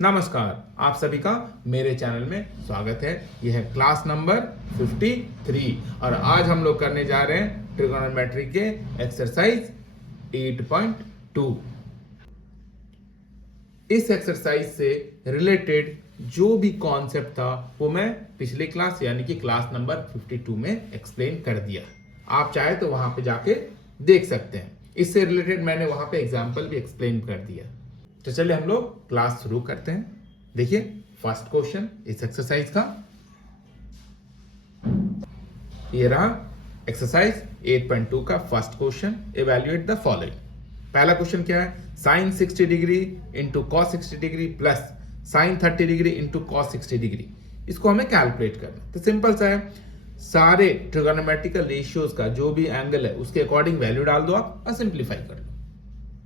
नमस्कार, आप सभी का मेरे चैनल में स्वागत है। यह है क्लास नंबर 53 और आज हम लोग करने जा रहे हैं ट्रिगोनोमेट्री के एक्सरसाइज 8.2। इस एक्सरसाइज से रिलेटेड जो भी कॉन्सेप्ट था वो मैं पिछले क्लास यानी कि क्लास नंबर 52 में एक्सप्लेन कर दिया। आप चाहे तो वहां पे जाके देख सकते हैं। इससे रिलेटेड मैंने वहां पे एग्जाम्पल भी एक्सप्लेन कर दिया। तो चलिए हम लोग क्लास शुरू करते हैं। देखिए फर्स्ट क्वेश्चन इस एक्सरसाइज का ये रहा। एक्सरसाइज 8.2 का first question, evaluate the following. पहला क्वेश्चन क्या है? Sine 60 degree into cos 60 degree plus sine 30 degree into cos 60 degree. इसको हमें कैलकुलेट करना। तो सिंपल सा है, सारे ट्रिगोनोमेट्रिकल रेशियोज का जो भी एंगल है उसके अकॉर्डिंग वैल्यू डाल दो आप और सिंप्लीफाई कर लो।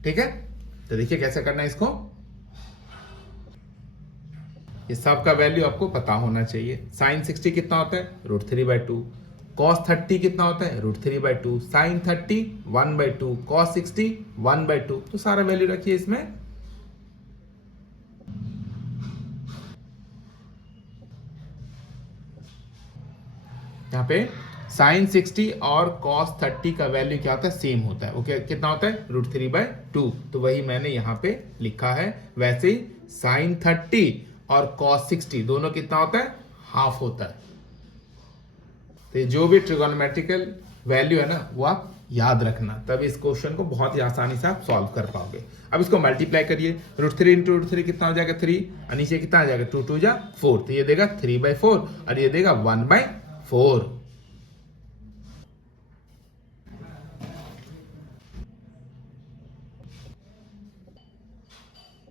ठीक है, तो देखिए कैसे करना है इसको। इस सब का वैल्यू आपको पता होना चाहिए। साइन 60 कितना होता है? √3/2। कॉस 30 कितना होता है? √3/2। साइन 30 1/2। कॉस 60 1/2। तो सारा वैल्यू रखिए इसमें। यहाँ पे साइन 60 और कॉस 30 का वैल्यू क्या होता है? सेम होता है। ओके, कितना होता है? √3/2। तो वही मैंने यहाँ पे लिखा है। वैसे ही साइन 30 और कॉस 60 दोनों कितना होता है? हाफ होता है। तो जो भी ट्रिगोनोमेट्रिकल वैल्यू है ना वो आप याद रखना, तब इस क्वेश्चन को बहुत ही आसानी से आप सॉल्व कर पाओगे। अब इसको मल्टीप्लाई करिए। √3 इंटू √3 कितना हो जाएगा? 3। और नीचे कितना आ जाएगा? 2 2 जा 4। तो ये देगा 3/4 और ये देगा 1/4।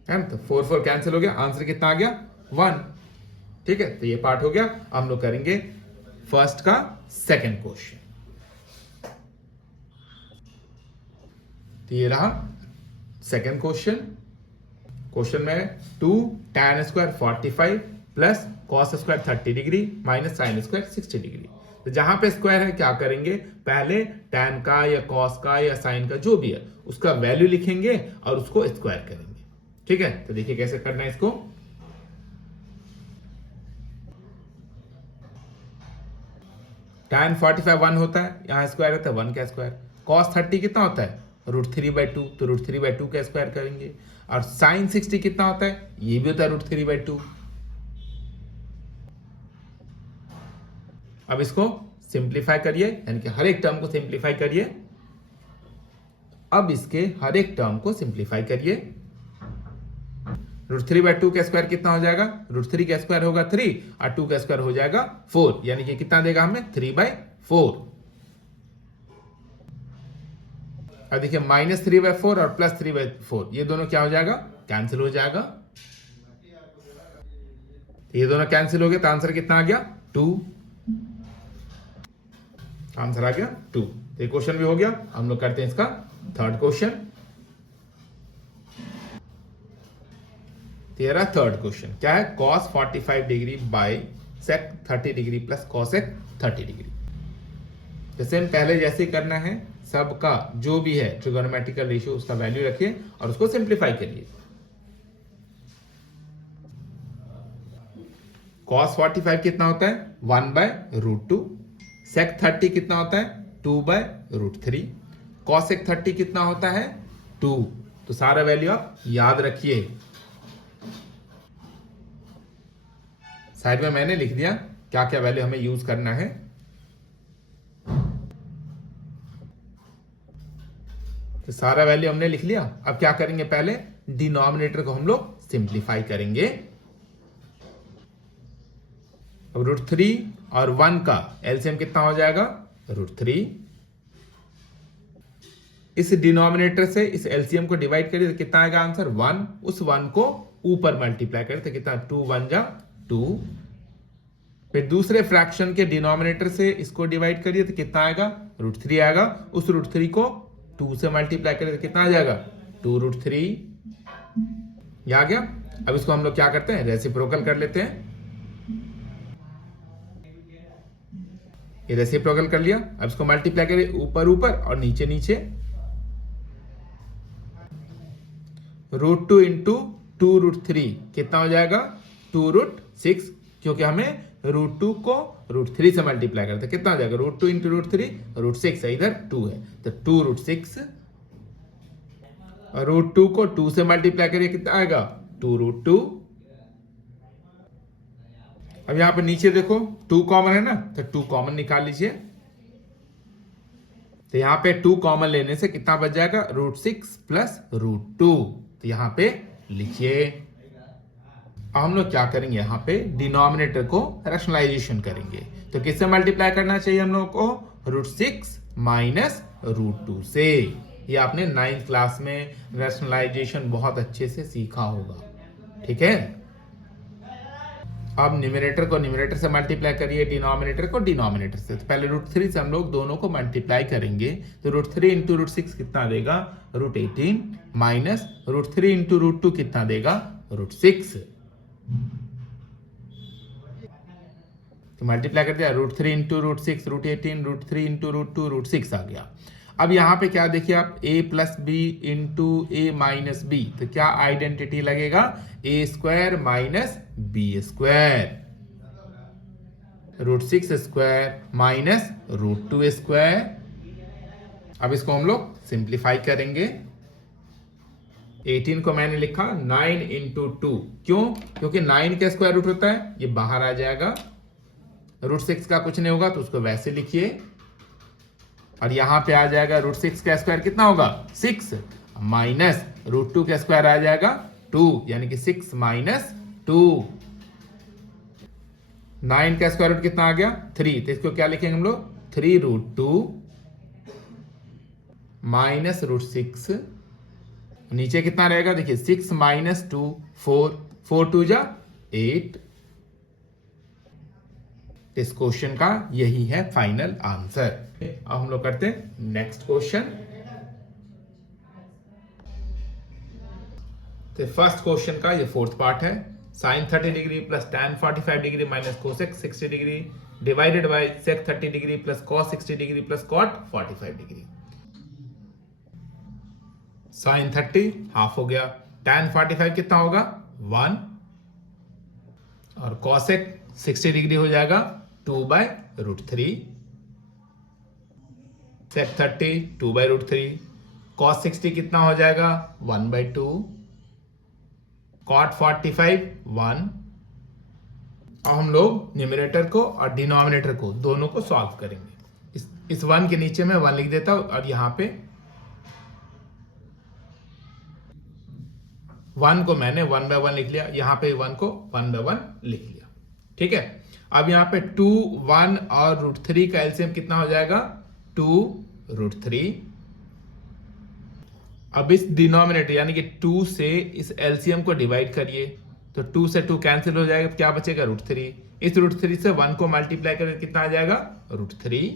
है तो 4 4 कैंसिल हो गया। आंसर कितना आ गया? 1। ठीक है, तो ये पार्ट हो गया। अब हम लोग करेंगे फर्स्ट का सेकंड क्वेश्चन। तो ये रहा सेकंड क्वेश्चन। क्वेश्चन में 2 tan square 45 plus cos square 30 degree minus sine square 60 degree. तो जहां पे स्क्वायर है क्या करेंगे? पहले tan का या कॉस का या साइन का जो भी है उसका वैल्यू लिखेंगे और उसको स्क्वायर करेंगे। ठीक है, तो देखिए कैसे करना है इसको। tan 45 1 होता है, यहां स्क्वायर रहता है 1 का स्क्वायर। cos 30 कितना होता है? √3/2। तो √3/2 का स्क्वायर करेंगे। और sin 60 कितना होता है? ये भी होता है √3/2। अब इसको सिंप्लीफाई करिए, यानी कि हर एक टर्म को सिंप्लीफाई करिए। अब इसके हर एक टर्म को सिंप्लीफाई करिए। √3/2 का स्क्वायर कितना हो जाएगा? √3 का स्क्वायर होगा 3 और 2 का स्क्वायर हो जाएगा 4, यानी कि कितना देगा हमें? 3/4। अब देखिए -3/4 और +3/4 ये दोनों क्या हो जाएगा? कैंसिल हो जाएगा। ये दोनों कैंसिल हो गए तो आंसर कितना आ गया? 2। आंसर आ गया 2। तो ये क्वेश्चन भी हो गया। हम लोग करते हैं इसका थर्ड क्वेश्चन। तेरा थर्ड क्वेश्चन क्या है? cos 45 degree by sec 30 degree plus cosec 30 degree. जैसे पहले जैसे करना है, सबका जो भी है ट्रिगोनोमेट्रिकल रेशियो उसका वैल्यू रखिए और उसको सिंप्लीफाई करिए। cos 45 कितना होता है? 1/√2। sec 30 कितना होता है? 2/√3। cosec 30 कितना होता है? 2। तो सारा वैल्यू आप याद रखिए। साइड में मैंने लिख दिया क्या क्या वैल्यू हमें यूज करना है। तो सारा वैल्यू हमने लिख लिया। अब क्या करेंगे? पहले डिनोमिनेटर को हम लोग सिंप्लीफाई करेंगे। अब √3 और 1 का एलसीएम कितना हो जाएगा? √3। इस डिनोमिनेटर से इस एलसीएम को डिवाइड करिए तो कितना आएगा आंसर? 1। उस 1 को ऊपर मल्टीप्लाई करें तो कितना? 2 1 जा 2। फिर दूसरे फ्रैक्शन के डिनोमिनेटर से इसको डिवाइड करिए तो कितना आएगा? √3 आएगा। उस √3 को 2 से मल्टीप्लाई करिए तो कितना आ जाएगा? 2√3। ये आ गया। अब इसको हम लोग क्या करते हैं? रेसिप्रोकल कर लेते हैं। ये रेसिप्रोकल कर लिया। अब इसको मल्टीप्लाई करिए ऊपर ऊपर और नीचे नीचे। √2 इंटू 2√3 कितना हो जाएगा 2√6, क्योंकि हमें √2 को √3 से मल्टीप्लाई करते हैं, कितना हो जाएगा √2 इंटू √3 √6 है, इधर 2 है तो 2√6, √2 को 2 से मल्टीप्लाई करिए कितना आएगा 2√2। अब यहां पर नीचे देखो 2 कॉमन है ना, तो 2 कॉमन निकाल लीजिए, तो यहां पे 2 कॉमन लेने से कितना बच जाएगा √6 प्लस √2, तो यहां पे लिखिए। अब हम लोग क्या करेंगे, यहाँ पे डिनोमिनेटर को रैशनलाइजेशन करेंगे, तो किससे मल्टीप्लाई करना चाहिए हम लोग को √6 माइनस √2 से। ये आपने 9th क्लास में रैशनलाइजेशन बहुत अच्छे से सीखा होगा, ठीक है। अब न्यूमरेटर को न्यूमरेटर से मल्टीप्लाई करिए, डिनोमिनेटर को डिनोमिनेटर से। तो पहले √3 से हम लोग दोनों को मल्टीप्लाई करेंगे, तो √3 इंटू √6 कितना देगा √18 माइनस √3 इंटू √2 कितना देगा √6, तो मल्टीप्लाई कर दिया √3 इंटू √6 √18, √3 इंटू √2 √6 आ गया। अब यहां पे क्या देखिए आप a plus B into A minus B, तो क्या आइडेंटिटी लगेगा a square minus B square, √6 square minus √2 square. अब इसको हम लोग सिंप्लीफाई करेंगे, 18 को मैंने लिखा 9 इंटू 2, क्यों, क्योंकि 9 का स्क्वायर रूट होता है, ये बाहर आ जाएगा, √6 का कुछ नहीं होगा तो उसको वैसे लिखिए, और यहां पे आ जाएगा √6 का स्क्वायर कितना होगा 6 माइनस √2 का स्क्वायर आ जाएगा 2, यानी कि 6 माइनस 2। 9 का स्क्वायर रूट कितना आ गया 3, तो इसको क्या लिखेंगे हम लोग 3√2 माइनस √6, नीचे कितना रहेगा देखिए 6 माइनस 2 4, 4 2 जा 8। इस क्वेश्चन का यही है फाइनल आंसर। अब हम लोग करते हैं नेक्स्ट क्वेश्चन। तो फर्स्ट क्वेश्चन का ये 4th पार्ट है, sin 30 degree plus tan 45 degree minus cosec 60 degree divided by sec 30 degree plus cos 60 degree plus cot 45 degree. sin 30 half हो गया, tan 45 कितना होगा 1, और cosec 60 डिग्री हो जाएगा 2/√3, sec 30 2/√3, cos 60 कितना हो जाएगा 1/2, cot 45 1। अब हम लोग न्यूमरेटर को और डिनोमिनेटर को दोनों को सॉल्व करेंगे। इस 1 के नीचे मैं 1 लिख देता हूं, और यहां पे 1 को मैंने 1/1 लिख लिया, यहां पे 1 को 1/1 लिख लिया, ठीक है। अब यहां पे 2 1 और √3 का एलसीएम कितना हो जाएगा 2√3। अब इस डिनोमिनेटर यानी कि 2 से इस एलसीएम को डिवाइड करिए, तो 2 से 2 कैंसिल हो जाएगा, तो क्या बचेगा √3। इस √3 से 1 को मल्टीप्लाई करें कितना आ जाएगा √3।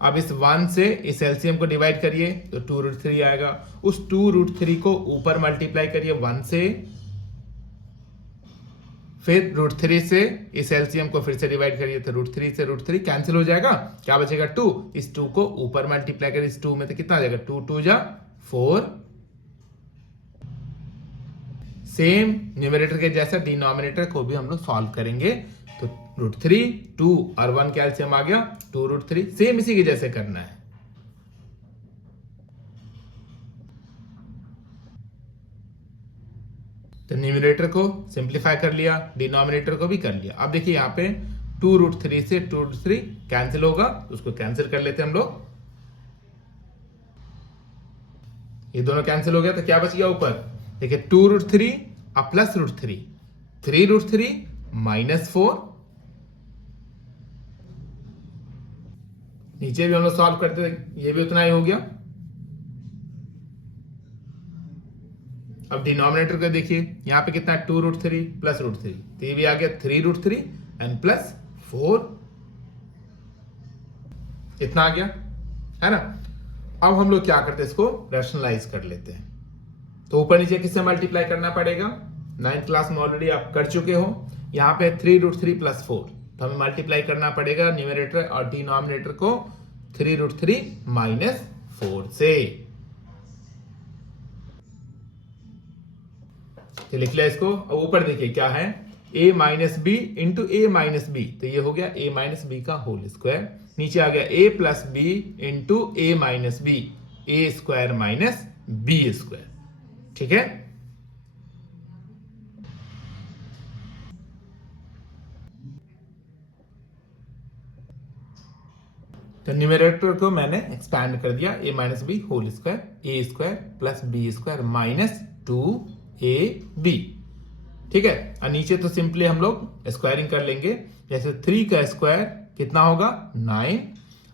अब इस 1 से इस एलसीएम को डिवाइड करिए तो 2√3 आएगा, उस 2√3 को ऊपर मल्टीप्लाई करिए 1 से, फिर √3 से इस एलसीएम को फिर से डिवाइड करिए, तो √3 से √3 कैंसिल हो जाएगा, क्या बचेगा 2। इस 2 को ऊपर मल्टीप्लाई करिए इस 2 में, तो कितना आ जाएगा 2 2 जा 4। सेम न्यूमरेटर के जैसा डिनोमिनेटर को भी हम लोग सॉल्व करेंगे, तो √3 2 और 1 का एलसीएम आ गया 2√3, सेम इसी के जैसे करना है। तो न्यूमरेटर को सिंप्लीफाई कर लिया, डिनोमिनेटर को भी कर लिया। अब देखिए यहाँ पे 2√3 से 2√3 कैंसिल होगा, तो उसको कैंसिल कर लेते हैं हम लोग, ये दोनों कैंसिल हो गया, तो क्या बच गया ऊपर देखिए 2√3 और प्लस √3 3√3 माइनस 4, नीचे भी हम लोग सॉल्व करते थे, ये भी उतना ही हो गया। अब डिनोमिनेटर को देखिए यहां पे कितना 2√3 प्लस √3, तो ये भी आ गया 3√3 एंड प्लस 4, इतना आ गया है ना। अब हम लोग क्या करते हैं, इसको रैशनलाइज कर लेते हैं, तो ऊपर नीचे किससे मल्टीप्लाई करना पड़ेगा, 9th क्लास में ऑलरेडी आप कर चुके हो। यहाँ पे 3√3 प्लस 4, तो हमें मल्टीप्लाई करना पड़ेगा न्यूमरेटर और डिनोमिनेटर को 3√3 माइनस 4 से। तो लिख लिया इसको। अब ऊपर देखिए क्या है, a minus B into A minus B, तो ये हो गया a माइनस बी का होल स्क्वायर। नीचे आ गया a plus B into A minus B, A square minus B square. ठीक है, तो न्यूमरेटर को मैंने एक्सपैंड कर दिया, a minus B whole square, A square plus B square minus 2ab। ठीक है, और नीचे तो सिंपली हम लोग स्क्वायरिंग कर लेंगे। जैसे 3 का स्क्वायर कितना होगा 9,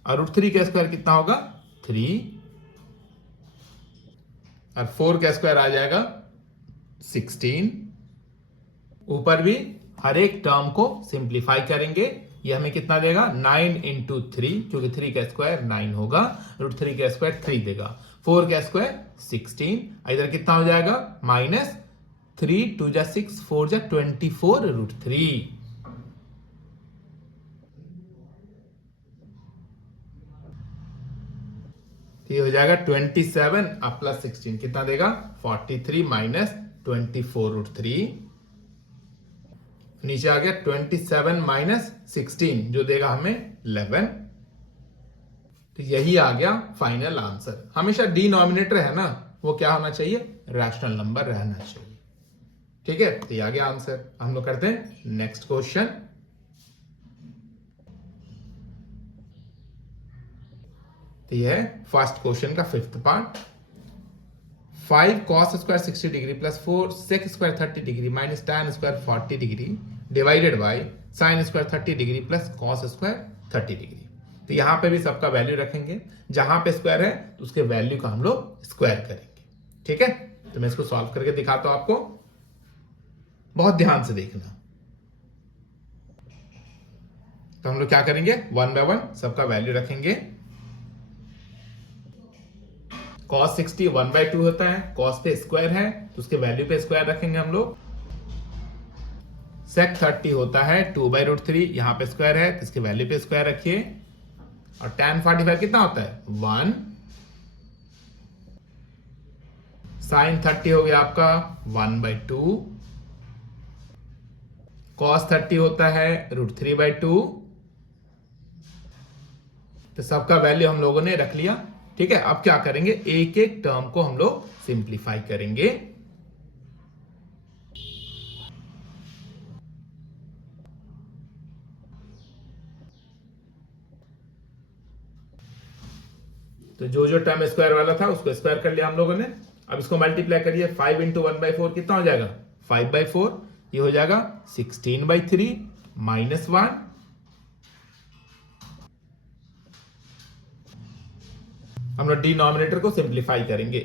और रूट 3 का स्क्वायर कितना होगा 3, और 4 का स्क्वायर आ जाएगा 16। ऊपर भी हर एक टर्म को सिंप्लीफाई करेंगे। ये हमें कितना देगा 9 इंटू 3, क्योंकि 3 का स्क्वायर 9 होगा, रूट 3 का स्क्वायर 3 देगा, 4 का स्क्वायर 16, इधर कितना हो जाएगा माइनस 3 2 जा 6 4 जा 24 रूट 3। ये हो जाएगा 27 अब प्लस 16 कितना देगा 43 माइनस 24 रूट 3। नीचे आ गया 27 माइनस 16 जो देगा हमें 11। तो यही आ गया फाइनल आंसर। हमेशा डिनोमिनेटर है ना, वो क्या होना चाहिए, रैशनल नंबर रहना चाहिए। ठीक है, तो ये आ गया आंसर। हम लोग करते हैं नेक्स्ट क्वेश्चन। तो ये है फर्स्ट क्वेश्चन का 5th part. 5 cos square 60 degree plus 4 sec square 30 degree minus tan square 40 degree divided by sin square 30 degree plus cos square 30 degree. तो यहां पे भी सबका वैल्यू रखेंगे, जहां पे स्क्वायर है तो उसके वैल्यू का हम लोग स्क्वायर करेंगे। ठीक है, तो मैं इसको सॉल्व करके दिखाता हूं आपको, बहुत ध्यान से देखना। तो हम लोग क्या करेंगे, 1 बाय 1 सबका वैल्यू रखेंगे। cos 60 1 बाय 2 होता है, cos पे स्क्वायर है तो उसके वैल्यू पे स्क्वायर रखेंगे हम लोग। sec 30 होता है 2 बाय रूट 3, यहां पे स्क्वायर है तो इसके वैल्यू पे स्क्वायर रखिए। और tan 45 कितना होता है 1। sin 30 हो गया आपका 1 बाय 2। cos 30 होता है रूट 3 बाय 2। तो सबका वैल्यू हम लोगों ने रख लिया। ठीक है, अब क्या करेंगे, एक एक टर्म को हम लोग सिंप्लीफाई करेंगे। तो जो जो टर्म स्क्वायर वाला था उसको स्क्वायर कर लिया हम लोगों ने। अब इसको मल्टीप्लाई करिए, 5 इंटू 1 बाई 4 कितना हो जाएगा 5 बाई 4, ये हो जाएगा 16 बाई 3 माइनस 1। हम लोग डिनोमिनेटर को सिंप्लीफाई करेंगे।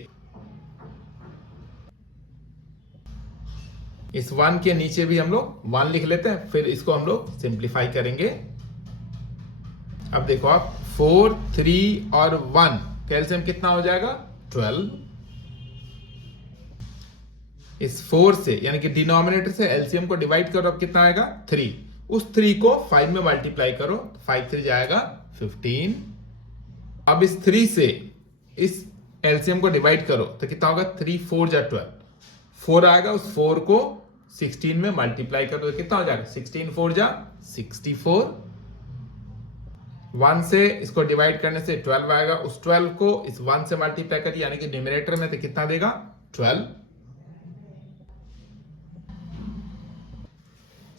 इस 1 के नीचे भी हम लोग 1 लिख लेते हैं, फिर इसको हम लोग सिंप्लीफाई करेंगे। अब देखो आप 4 3 और 1 कैल्शियम कितना हो जाएगा 12। इस 4 से यानी कि डिनोमिनेटर से एलसीएम को डिवाइड करो, अब कितना आएगा 3। उस 3 को 5 में मल्टीप्लाई करो, 5 3 जाएगा 15। अब इस 3 से इस एलसीएम को डिवाइड करो तो कितना होगा 3 4 जा 12, 4 आएगा, उस 4 को 16 में मल्टीप्लाई करो तो कितना हो जाएगा 16 4 जा 64। 1 से इसको डिवाइड करने से 12 आएगा, उस 12 को इस 1 से मल्टीप्लाई करिए यानी कि न्यूमरेटर में तो कितना देगा 12।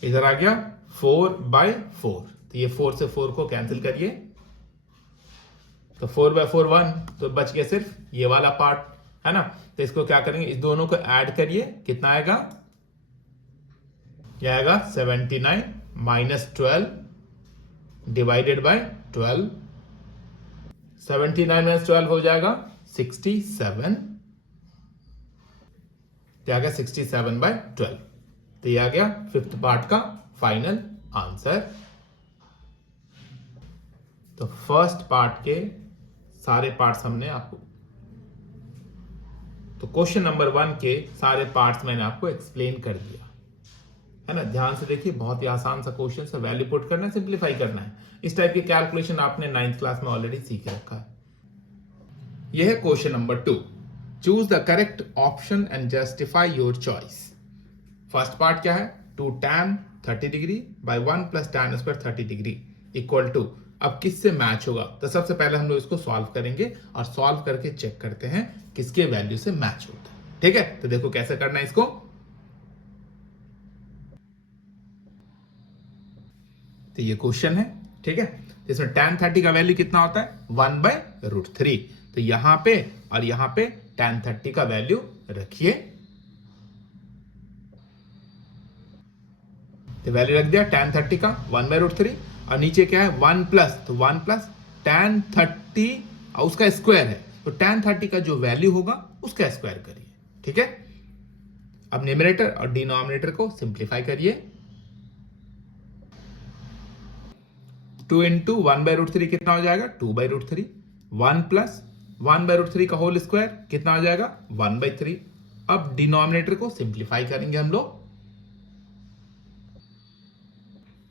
इधर आ गया 4 बाय 4, तो ये 4 से 4 को कैंसिल करिए, तो 4 बाय 4 1, तो बच गया सिर्फ ये वाला पार्ट है ना। तो इसको क्या करेंगे, इस दोनों को ऐड करिए, कितना आएगा, यह आएगा 79 माइनस 12 डिवाइडेड बाय 12। 79 माइनस 12 हो जाएगा 67, तो आ गया 67 बाय 12। तो ये आ गया 5th पार्ट का फाइनल आंसर। तो फर्स्ट पार्ट के सारे पार्ट्स हमने आपको, तो क्वेश्चन नंबर 1 के सारे पार्ट्स मैंने आपको एक्सप्लेन कर दिया है ना। ध्यान से देखिए, बहुत ही आसान सा क्वेश्चन है, वैल्यू पुट करना है, सिंप्लीफाई करना है। इस टाइप की कैलकुलेशन आपने 9th क्लास में ऑलरेडी सीख रखा है। यह है question number 2। Choose the correct option and justify your choice. First part क्या है, 2 tan 30 डिग्री by 1 plus tan square 30 degree equal to, अब किससे मैच होगा, तो सबसे पहले हम लोग इसको सॉल्व करेंगे और सॉल्व करके चेक करते हैं किसके वैल्यू से मैच होता है। ठीक है, तो देखो कैसे करना है इसको। तो ये क्वेश्चन है, ठीक है, इसमें tan 30 का वैल्यू कितना होता है 1/√3, तो यहां पे और यहां पे tan 30 का वैल्यू रखिए, तो वैल्यू रख दिया tan 30 का 1/√3 और नीचे क्या है 1 प्लस, तो 1 प्लस tan 30 और उसका स्क्वायर है, तो tan 30 का जो वैल्यू होगा उसका स्क्वायर करिए। ठीक है, अब न्यूमरेटर और डिनोमिनेटर को सिंप्लीफाई करिए। 2 इंटू 1/√3 कितना हो जाएगा 2/√3, 1 प्लस 1/√3 का होल स्क्वायर कितना हो जाएगा 1/3। अब डिनोमिनेटर को सिंप्लीफाई करेंगे हम लोग,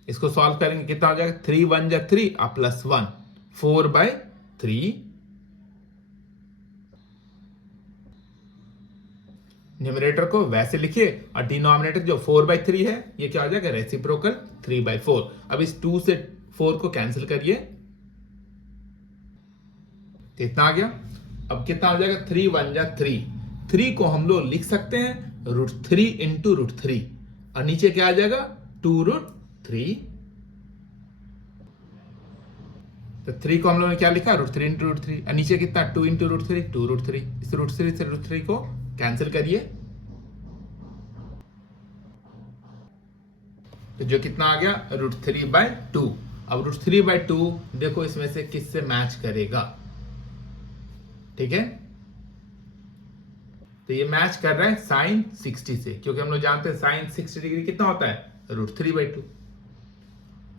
इसको सॉल्व करेंगे, कितना हो जाएगा 3 1 जा 3 और प्लस 1 4/3। न्यूमरेटर को वैसे लिखिए और डिनोमिनेटर जो 4/3 है ये क्या हो जाएगा रेसिप्रोकल 3/4। अब इस 2 से 4 को कैंसिल करिए, कितना आ गया, अब कितना हो जाएगा 3 1 जा 3, 3 को हम लोग लिख सकते हैं √3 इंटू √3 और नीचे क्या आ जाएगा 2√3, तो 3 को हम लोगों ने क्या लिखा √3 इंटू √3 और नीचे कितना 2 इंटू √3 2√3, इस √3 से √3 को कैंसिल करिए, तो जो कितना आ गया √3/2। अब √3/2 देखो इसमें से किससे मैच करेगा, ठीक है, तो ये मैच कर रहा है sin 60 से, क्योंकि हम लोग जानते हैं sin 60 डिग्री कितना होता है √3/2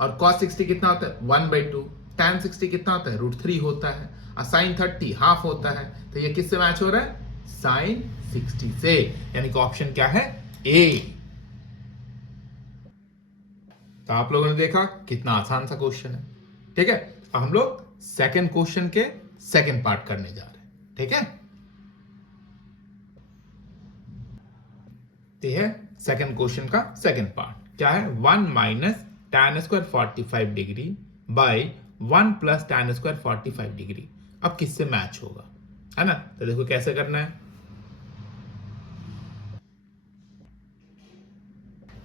और cos 60 कितना होता है 1/2, tan 60 कितना होता है √3 होता है और sin 30 हाफ होता है, तो ये किससे मैच हो रहा है sin 60 से, यानी कि ऑप्शन क्या है ए। तो आप लोगों ने देखा कितना आसान सा क्वेश्चन है। ठीक है, अब हम लोग सेकंड क्वेश्चन के सेकंड पार्ट करने जा रहे हैं। ठीक है, तो है सेकंड क्वेश्चन का सेकंड पार्ट क्या है 1 minus tan square 45 degree by 1 plus tan square 45 degree, अब किससे मैच होगा, है ना, तो देखो कैसे करना है।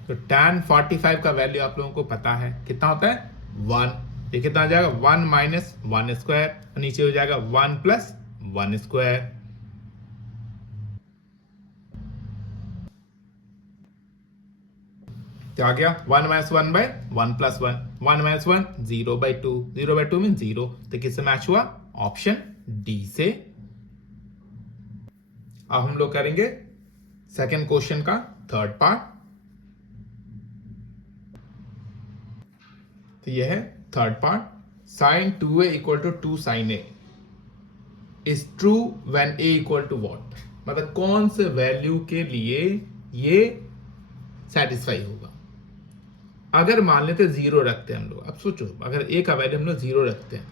तो tan 45 का वैल्यू आप लोगों को पता है कितना होता है 1, ये कितना आ जाएगा 1 माइनस 1 स्क्वायर, नीचे हो जाएगा 1 प्लस 1 स्क्वायर, क्या आ गया 1 माइनस 1/1 प्लस 1, 1 माइनस 1 0/2, 0/2 मीन 0, तो किससे मैच हुआ ऑप्शन डी से। अब हम लोग करेंगे सेकंड क्वेश्चन का थर्ड पार्ट, तो यह है third part, sin 2a equal to 2 sin a is true when a equal to what, मतलब कौन से वैल्यू के लिए ये सेटिस्फाई होगा। अगर मान लेते 0 रखते हैं हम लोग, अब सोचो अगर a का वैल्यू हम लोग 0 रखते हैं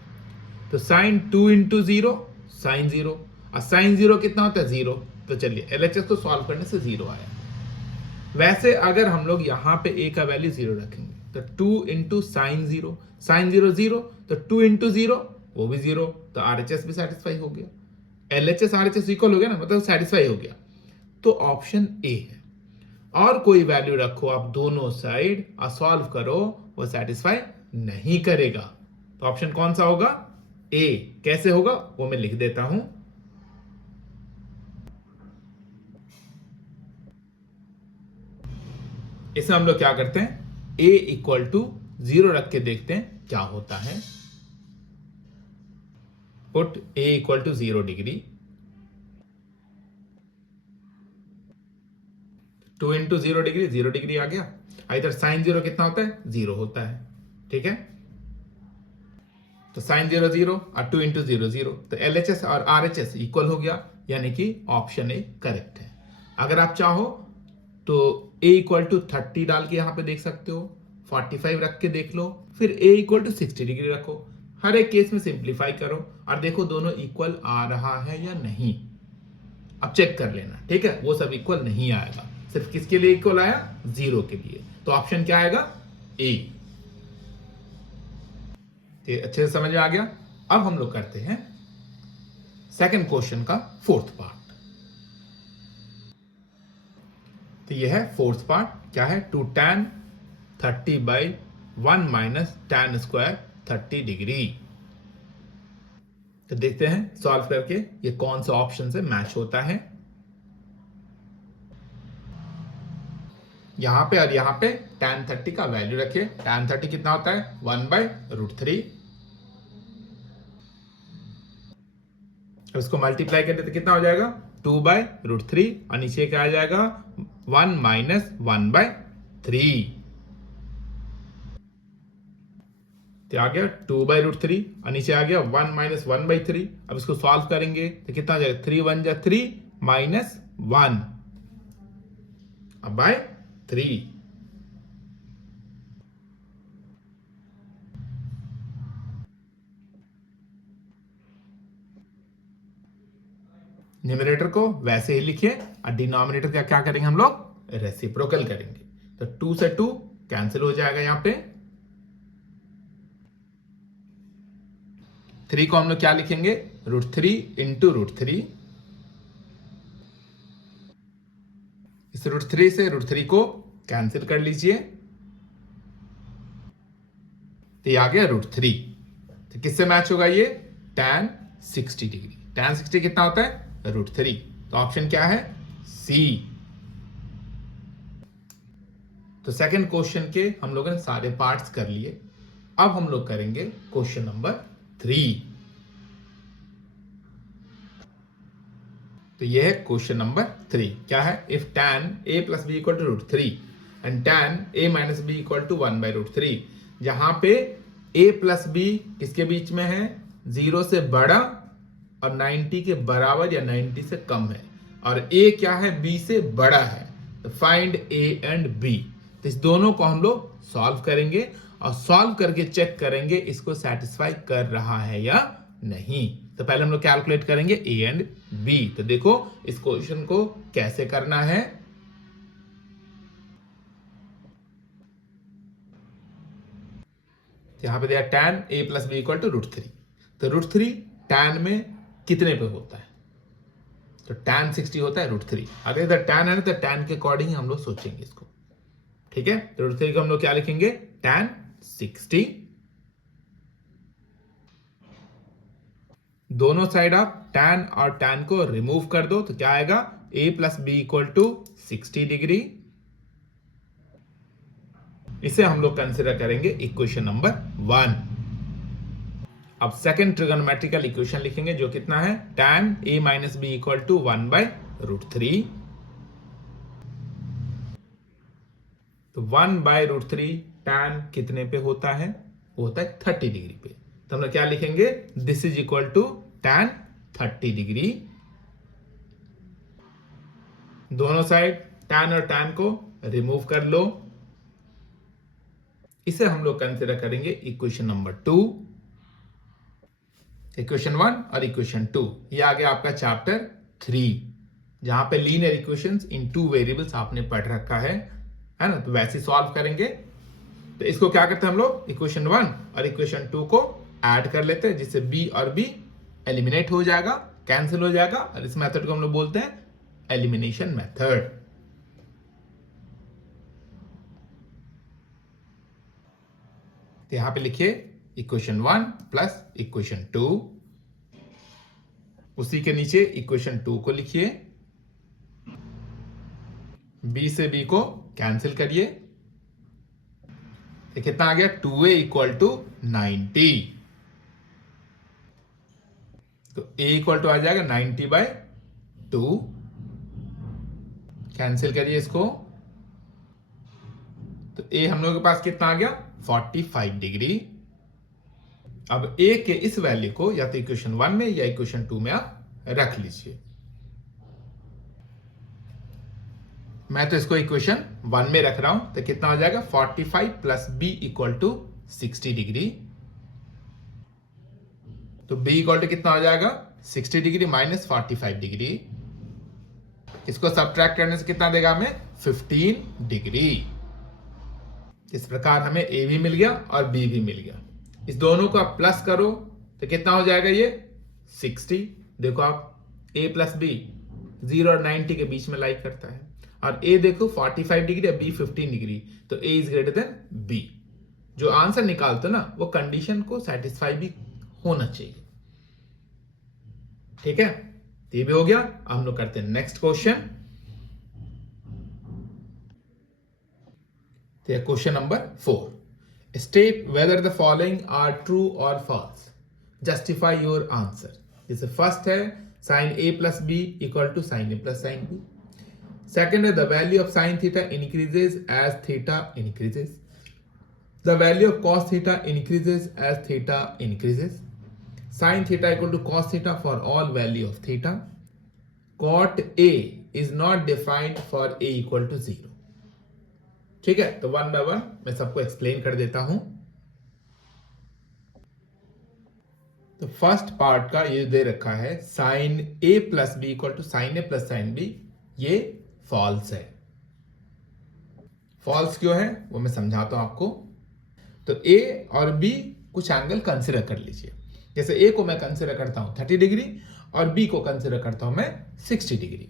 तो sin 2 इंटू 0 sin 0 और sin 0 कितना होता है 0, तो चलिए LHS को सॉल्व करने से 0 आया। वैसे अगर हम लोग यहाँ पे a का वैल्यू 0 रखेंगे तो 2 इंटू साइन 0, साइन 0 0, तो 2 इंटू 0 वो भी 0, तो RHS भी सेटिस्फाई हो गया, LHS RHS इक्वल हो गया ना, मतलब सेटिस्फाई हो गया, तो ऑप्शन ए है। और कोई वैल्यू रखो आप दोनों साइड और सॉल्व करो, वो सेटिस्फाई नहीं करेगा, तो ऑप्शन कौन सा होगा ए। कैसे होगा वो मैं लिख देता हूं, इसमें हम लोग क्या करते हैं a इक्वल टू 0 रख के देखते हैं क्या होता है। Put a equal to 0 degree, 2 into 0 degree 0 degree आ गया, इधर साइन 0 कितना होता है 0 होता है, ठीक है, तो साइन 0 0 और 2 इंटू 0 0, तो LHS और RHS इक्वल हो गया, यानी कि ऑप्शन ए करेक्ट है। अगर आप चाहो तो a इक्वल टू 30 डाल के यहां पे देख सकते हो, 45 रख के देख लो, फिर a इक्वल टू 60 डिग्री रखो, हर एक केस में सिंप्लीफाई करो और देखो दोनों इक्वल आ रहा है या नहीं, अब चेक कर लेना, ठीक है, वो सब इक्वल नहीं आएगा, सिर्फ किसके लिए इक्वल आया, 0 के लिए। तो ऑप्शन क्या आएगा, ए। अच्छे से समझ में आ गया। अब हम लोग करते हैं सेकंड क्वेश्चन का फोर्थ पार्ट। तो यह है फोर्थ पार्ट, क्या है, 2 tan 30/1 minus tan square 30 degree. तो देखते हैं सॉल्व करके ये कौन सा ऑप्शन से मैच होता है। यहां पे और यहां पे tan 30 का वैल्यू रखिए। tan 30 कितना होता है, 1/√3। इसको मल्टीप्लाई करते तो कितना हो जाएगा, 2/√3 और नीचे क्या आ जाएगा, 1 माइनस 1/3। तो आ गया 2/√3 और नीचे आ गया 1 माइनस 1/3। अब इसको सॉल्व करेंगे तो कितना आ जाएगा, 3 1 जा 3 माइनस 1 अब बाय 3। न्यूमरेटर को वैसे ही लिखिए और डिनोमिनेटर का क्या करेंगे हम लोग, रेसिप्रोकल करेंगे। तो 2 से 2 कैंसिल हो जाएगा। यहां पे 3 को हम लोग क्या लिखेंगे, √3 इंटू √3। इस √3 से √3 को कैंसिल कर लीजिए, तो ये आ गया √3। तो किससे मैच होगा ये, tan 60 डिग्री। tan 60 कितना होता है, √3। तो ऑप्शन क्या है, सी। तो सेकंड क्वेश्चन के हम लोगों ने सारे पार्ट्स कर लिए। अब हम लोग करेंगे क्वेश्चन नंबर 3। तो यह है क्वेश्चन नंबर 3। क्या है, if tan a plus B equal to √3 and tan a minus B equal to 1/√3, जहां पे a प्लस बी किसके बीच में है, 0 से बड़ा और 90 के बराबर या 90 से कम है, और a क्या है, b से बड़ा है। तो फाइंड a एंड b। तो इस दोनों को हम लोग सॉल्व करेंगे और सॉल्व करके चेक करेंगे इसको सेटिस्फाई कर रहा है या नहीं। तो पहले हम लोग कैलकुलेट करेंगे a एंड b। तो देखो इस क्वेश्चन को कैसे करना है। यहां पे दिया tan a plus B equal to √3। तो √3 tan में कितने पे होता है, तो tan 60 होता है √3। अगर इधर tan है ना तो tan के अकॉर्डिंग हम लोग सोचेंगे इसको, ठीक है। तो √3 को हम लोग क्या लिखेंगे, tan 60। दोनों साइड आप tan और tan को रिमूव कर दो तो क्या आएगा, a plus B equal to 60 degree. इसे हम लोग कंसिडर करेंगे इक्वेशन नंबर 1। अब सेकंड ट्रिगोनोमेट्रिकल इक्वेशन लिखेंगे जो कितना है, tan a minus B equal to 1/√3। तो 1/√3 tan कितने पे होता है, वो होता है 30 डिग्री पे। तो हम लोग क्या लिखेंगे, this is equal to tan 30 degree. दोनों साइड tan और tan को रिमूव कर लो। इसे हम लोग कंसिडर करेंगे इक्वेशन नंबर 2। इक्वेशन 1 और इक्वेशन 2 ये आ गया आपका चैप्टर 3, जहां पे लीनियर इक्वेशंस इन 2 वेरिएबल्स आपने पढ़ रखा है ना। तो वैसे सॉल्व करेंगे। तो इसको क्या करते हैं हम लोग, इक्वेशन 1 और इक्वेशन 2 को ऐड कर लेते हैं, जिससे b और b एलिमिनेट हो जाएगा, कैंसिल हो जाएगा, और इस मेथड को हम लोग बोलते हैं एलिमिनेशन मेथड। तो यहां पे लिखिए इक्वेशन 1 प्लस इक्वेशन 2, उसी के नीचे इक्वेशन 2 को लिखिए, b से b को कैंसिल करिए, तो कितना आ गया, 2a इक्वल टू 90। तो a इक्वल टू आ जाएगा 90/2। कैंसिल करिए इसको, तो a हम लोग के पास कितना आ गया, 45 डिग्री। अब a के इस वैल्यू को या तो इक्वेशन 1 में या इक्वेशन 2 में आप रख लीजिए। मैं तो इसको इक्वेशन 1 में रख रहा हूं, तो कितना हो जाएगा, 45 plus b equal to 60 degree. तो b इक्वल टू कितना हो जाएगा, 60 डिग्री माइनस 45 डिग्री। इसको सब्ट्रैक्ट करने से कितना देगा हमें, 15 डिग्री। इस प्रकार हमें ए भी मिल गया और बी भी मिल गया। इस दोनों को आप प्लस करो तो कितना हो जाएगा ये 60। देखो आप ए प्लस बी 0 और 90 के बीच में लाई करता है, और ए देखो 45 डिग्री और बी 15 डिग्री, तो ए इज ग्रेटर देन बी। जो आंसर निकालते ना वो कंडीशन को सेटिस्फाई भी होना चाहिए। ठीक है, तो ये भी हो गया। अब हम लोग करते हैं next question. Question number 4, state whether the following are true और फॉल्स, जस्टिफाई योर आंसर। जैसे फर्स्ट है sine A plus B equal to sine A plus sine B. Second है the value of sine theta increases as theta increases. The value of cos theta increases as theta increases. Sine theta equal to cos theta for all value of theta. Cot A is not defined for A equal to 0। ठीक है, तो one by one मैं सबको explain कर देता हूं। तो first part का ये दे रखा है sine A plus B equal to sine A plus sine B, ये फॉल्स है। फॉल्स क्यों है वो मैं समझाता हूं आपको। तो ए और बी कुछ एंगल कंसिडर कर लीजिए। जैसे ए को मैं कंसिडर करता हूं 30 डिग्री और बी को कंसिडर करता हूं मैं 60 डिग्री।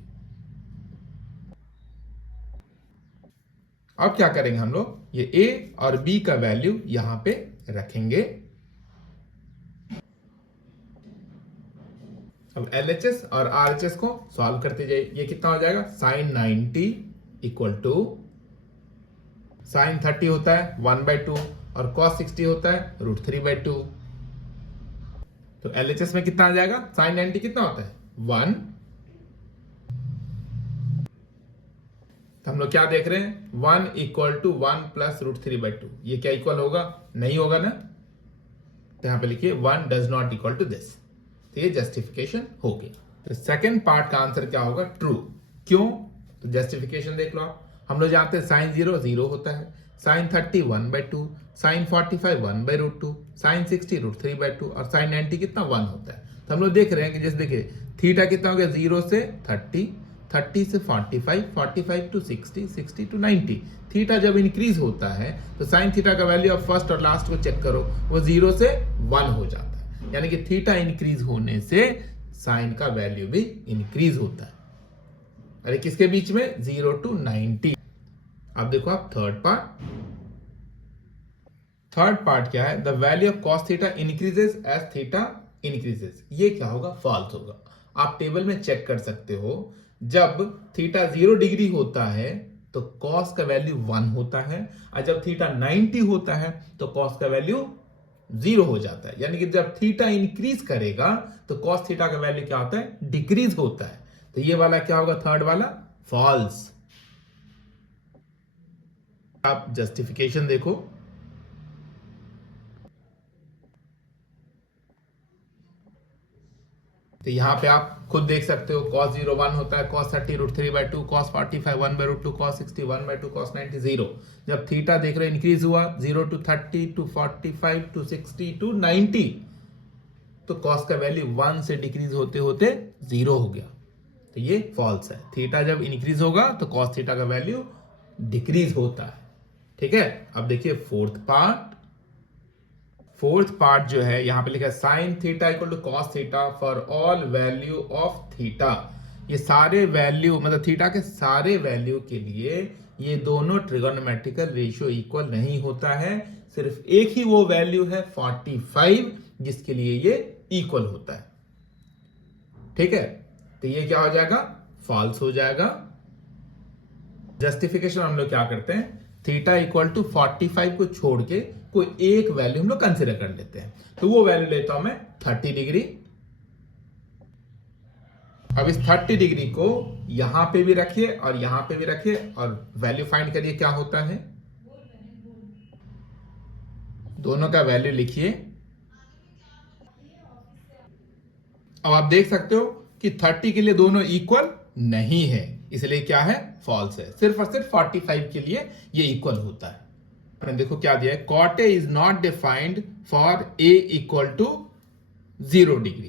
अब क्या करेंगे हम लोग, ये ए और बी का वैल्यू यहां पे रखेंगे। अब LHS और RHS को सॉल्व करते जाइए। ये कितना हो जाएगा, साइन 90 इक्वल टू साइन 30 होता है 1/2 और cos 60 होता है √3/2। तो LHS में कितना आ जाएगा, साइन 90 कितना होता है 1। तो हम लोग क्या देख रहे हैं, 1 इक्वल टू 1 प्लस √3/2। ये क्या इक्वल होगा, नहीं होगा ना। तो यहां पे लिखिए 1 does not equal to this. तो ये जस्टिफिकेशन हो गया। तो सेकंड पार्ट का आंसर क्या होगा, ट्रू। क्यों, तो जस्टिफिकेशन देख लो आप। हम लोग जानते हैं साइन 0 0 होता है, साइन 30 1/2, साइन 45 1/√2, साइन 60 √3/2 और साइन 90 कितना 1 होता है। तो हम लोग देख रहे हैं कि जैसे देखिए थीटा कितना हो गया 0 से 30, 30 से 45, 45 टू 60, 60 टू 90। थीटा जब इंक्रीज होता है तो साइन थीटा का वैल्यू ऑफ फर्स्ट और लास्ट को चेक करो, वो 0 से 1 हो जाता है। यानी कि थीटा इंक्रीज होने से साइन का वैल्यू भी इंक्रीज होता है। अरे किसके बीच में, 0 टू 90। अब देखो आप थर्ड पार्ट। थर्ड पार्ट क्या है, the value of cos theta increases as theta increases. ये क्या होगा, फॉल्स होगा। आप टेबल में चेक कर सकते हो, जब थीटा 0 डिग्री होता है तो कॉस का वैल्यू 1 होता है, और जब थीटा 90 होता है तो कॉस का वैल्यू 0 हो जाता है। यानी कि जब थीटा इंक्रीज करेगा तो कॉस थीटा का वैल्यू क्या होता है, डिक्रीज होता है। तो ये वाला क्या होगा, थर्ड वाला फॉल्स। आप जस्टिफिकेशन देखो, तो यहां पे आप खुद देख सकते हो cos 0 1 होता है, cos 30 √3/2, cos 45 1/√2, cos 60 1/2, cos 90 0। जब थीटा देख रहे हो इंक्रीज हुआ 0 टू 30 टू 45 टू 60 टू 90, तो cos का वैल्यू 1 से डिक्रीज होते होते 0 हो गया। तो ये फॉल्स है। थीटा जब इंक्रीज होगा तो cos थीटा का वैल्यू डिक्रीज होता है। ठीक है, अब देखिए फोर्थ पार्ट। फोर्थ पार्ट जो है यहां पे लिखा है sine theta equal to cos theta for all value of theta. ये सारे वैल्यू मतलब थीटा के सारे वैल्यू के लिए ये दोनों ट्रिगोनोमेट्रिकल रेशियो इक्वल नहीं होता है। सिर्फ एक ही वो वैल्यू है 45 जिसके लिए ये इक्वल होता है। ठीक है, तो ये क्या हो जाएगा, फॉल्स हो जाएगा। जस्टिफिकेशन हम लोग क्या करते हैं, थीटा इक्वल टू 45 को छोड़ के कोई एक वैल्यू हम लोग कंसिडर कर लेते हैं। तो वो वैल्यू लेता हूं मैं 30 डिग्री। अब इस 30 डिग्री को यहां पे भी रखिए और यहां पे भी रखिए और वैल्यू फाइंड करिए क्या होता है। दोनों का वैल्यू लिखिए। अब आप देख सकते हो कि 30 के लिए दोनों इक्वल नहीं है, इसलिए क्या है, फॉल्स है। सिर्फ और सिर्फ 45 के लिए ये इक्वल होता है। देखो क्या दिया है, cot A is not defined for A equal to 0 degree.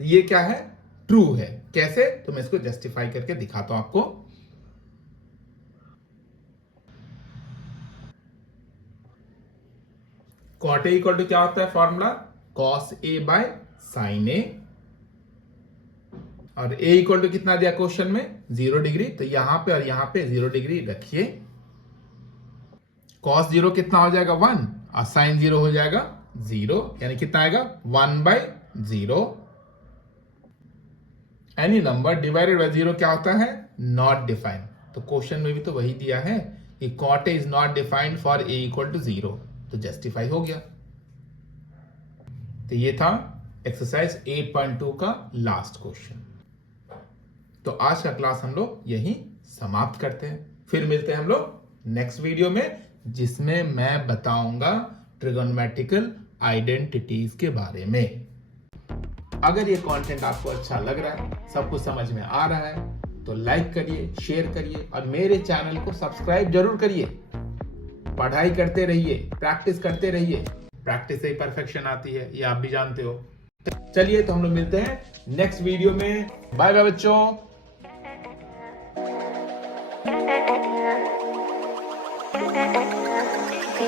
तो ये क्या है, ट्रू है। कैसे, तो मैं इसको जस्टिफाई करके दिखाता हूं आपको। कॉट ए इक्वल टू क्या होता है formula, cos A by sine A, और ए इक्वल टू कितना दिया क्वेश्चन में 0 डिग्री, तो यहां पे और यहां पे 0 डिग्री रखिए। कॉस 0 कितना हो जाएगा 1 और साइन 0 हो जाएगा 0, यानी कितना आएगा 1/0। एनी नंबर डिवाइडेड बाय 0 क्या होता है, नॉट डिफाइंड। तो क्वेश्चन में भी तो वही दिया है कि cot A is not defined for A equal to 0, तो जस्टिफाई हो गया। तो ये था एक्सरसाइज 8.2 का लास्ट क्वेश्चन। तो आज का क्लास हम लोग यहीं समाप्त करते हैं, फिर मिलते हैं हम लोग नेक्स्ट वीडियो में, जिसमें मैं बताऊंगा ट्रिगोनोमेट्रिकल आइडेंटिटीज के बारे में। अगर ये कंटेंट आपको अच्छा लग रहा है, सब कुछ समझ में आ रहा है, तो लाइक करिए, शेयर करिए और मेरे चैनल को सब्सक्राइब जरूर करिए। पढ़ाई करते रहिए, प्रैक्टिस करते रहिए, प्रैक्टिस से ही परफेक्शन आती है, ये आप भी जानते हो। चलिए तो हम लोग मिलते हैं नेक्स्ट वीडियो में। बाय बाय बच्चों।